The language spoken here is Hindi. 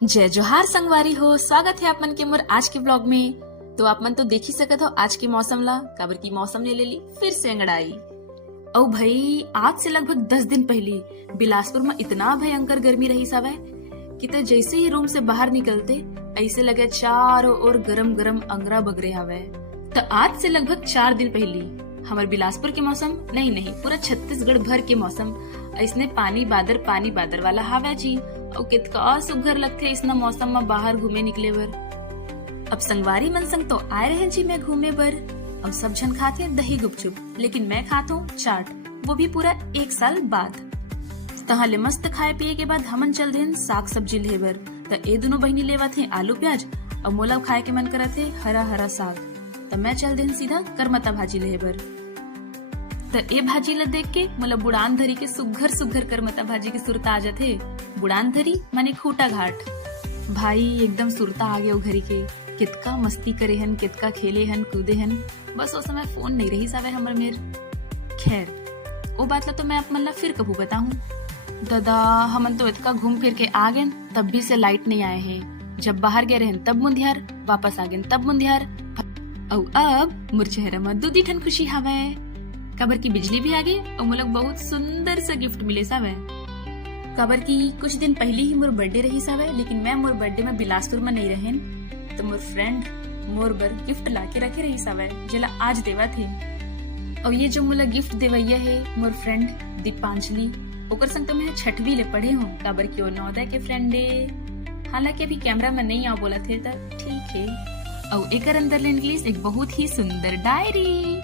जय जोहार संगवारी हो। स्वागत है आप मन के मोर आज के ब्लॉग में। तो आप मन तो देख ही सकत हो आज के मौसम ला, काबर की मौसम ने ले ली फिर से अंगड़ाई। ओ भाई, आज से लगभग 10 दिन पहले बिलासपुर में इतना भयंकर गर्मी रही सावे कि तो जैसे ही रूम से बाहर निकलते ऐसे लगे चारों ओर गरम गरम अंगरा बगरे हवे। तो आज से लगभग 4 दिन पहले हमारे बिलासपुर के मौसम नहीं पूरा छत्तीसगढ़ भर के मौसम ऐसने पानी बादर वाला हवा जी। और कितना सुघर लगते इतना मौसम में बाहर घूमे निकले बर। अब संगवारी मन संग तो आए रहे जी मैं घूमे बर। अब सब जन खाते हैं दही गुपचुप, लेकिन मैं खाता हूँ चाट, वो भी पूरा 1 साल बाद। तहाले मस्त खाए पिए के बाद हमन चल देन साग सब्जी ले बर। तो ए दोनों बहनी लेवा थे आलू प्याज और मोला खाए के मन करा थे हरा साग। तो मैं चल देन सीधा करमता भाजी ले बर। तो ए भाजी ला देख के मोला बुड़ान धरी के सुघर करमता भाजी के सुरता आ जाते। बुड़ान धरी माने खूटा घाट। भाई एकदम सुरता आ गए घरी के। कितना मस्ती करे हन, कितना खेले हन, कूदे हन। बस उस समय फोन नहीं रही सावे हमर मेर। खैर वो बात ला तो मैं आप मन ला फिर कबू बताऊं। दादा हमन तो इतना घूम फिर के आ गए, तब भी से लाइट नहीं आए हैं। जब बाहर गए रहन तब मुंधियार, वापस आ गए तब मुंधियार। और अब मोर चेहरा में दूधी ठन खुशी हवे। कबर की बिजली भी आ गई और मोला बहुत सुंदर सा गिफ्ट मिले सावे। कबर की कुछ दिन पहले ही मोर बर्थडे रही सावे, लेकिन मैं मोर बर्थडे में बिलासपुर में नहीं रहन। तो मोर फ्रेंड मोर बर गिफ्ट ला के रखे रही सावे, जेला आज देवा थे। और ये जो मोला गिफ्ट देवैया है मोर फ्रेंड दीपांजलि, ओकर संग तो मैं 6वीं ले पढ़े हूँ। काबर की वो 9वीं के फ्रेंड है। हालांकि अभी कैमरा में नहीं आओ बोला थे तो ठीक है। और एक अंदर ले इंग्लिश एक बहुत ही सुंदर डायरी।